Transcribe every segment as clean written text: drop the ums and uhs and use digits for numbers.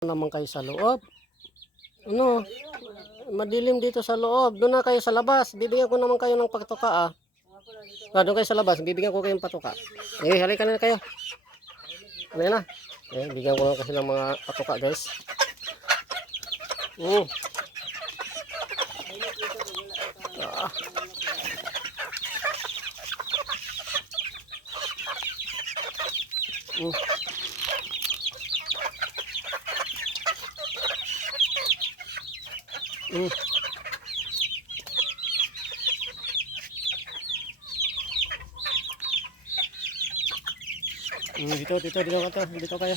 naman kayo sa loob. Ano? Madilim dito sa loob. Doon na kayo sa labas. Bibigyan ko naman kayo ng patuka doon kayo sa labas. Bibigyan ko kayong patuka. Halika na kayo. Halika na. Bigyan ko lang kasi ng mga patuka, guys. Ah. Dito kayo.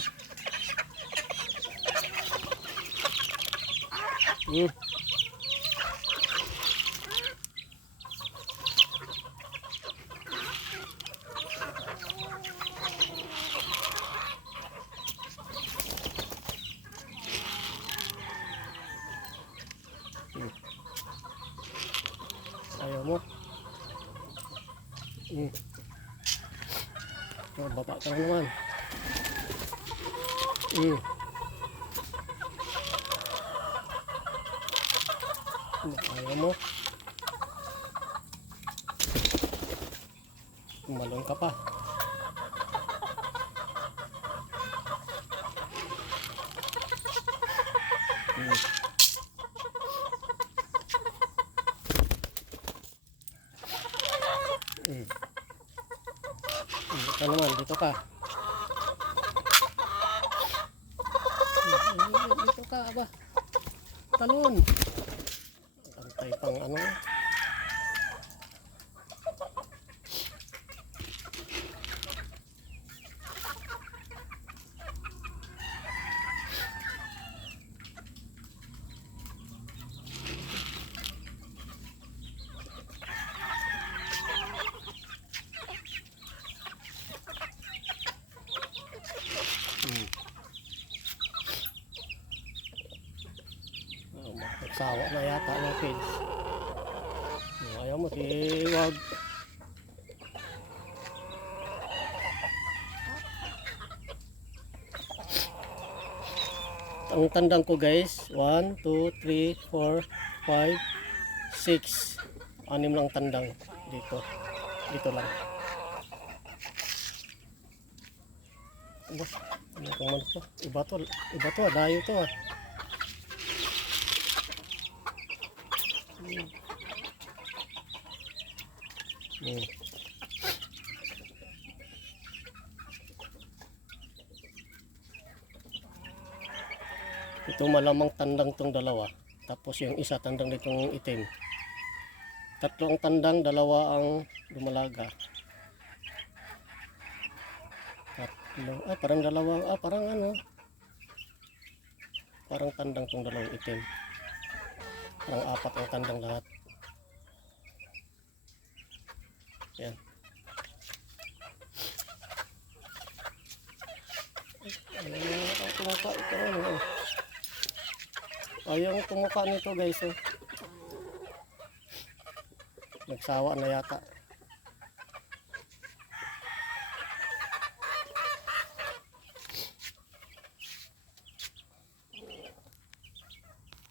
Ayaw mo. Baba ka naman. Ayaw mo. Tumalon ka pa. Ito naman, dito ka. Dito ka, aba. Talon. Antay pang ano. Sawa na yata ng kids. Ayaw mo, wag. Ang tandang ko, guys, 1, 2, 3, 4, 5, 6. 6 lang tandang dito. Dito lang. Ano itong manok to? Iba to, dayo to . Ito malamang tandang tong dalawa. Tapos yung isa tandang ditong itim. 3 ang tandang, 2 ang dumalaga. 3. Parang 2. Parang ano. Parang tandang tong dalawang itim. Parang 4 ang tandang lahat. Yan. Ayaw ang tumuka nito, guys. Nagsawa na yata.